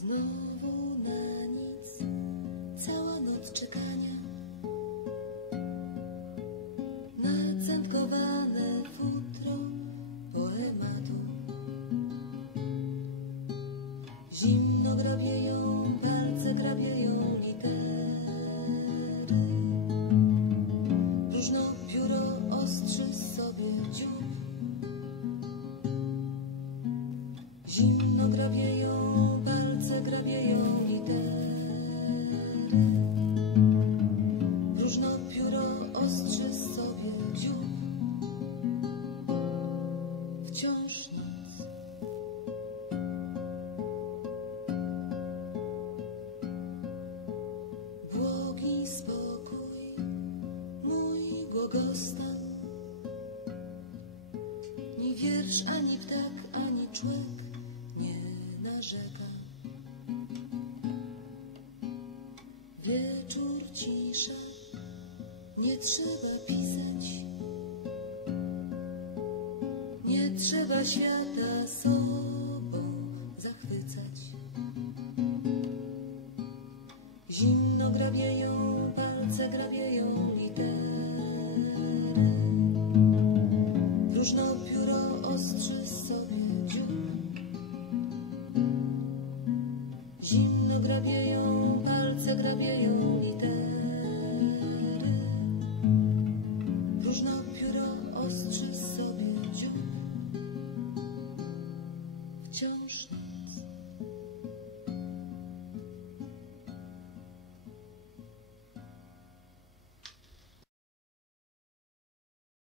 Znowu na nic, cała noc czekania. Nacentkowane futro poematu. Zimno grabieją, palce grabieją litery. Różno pióro ostrzy sobie dziób. Zimno grabieją palce grabieją litery. Różno pióro ostrzy sobie dziób. Wciąż noc. Błogi spokój, mój błogostan. Ni wiersz, ani ptak, ani człek nie narzeka. Wieczór cisza, nie trzeba pisać. Nie trzeba świata sobą zachwycać. Zimno grabieją, palce grabieją litery. Różno pióro ostrzy sobie dziób. Zimno grabieją, palce grabieją litery. Różno pióro ostrzy sobie dziób. Wciąż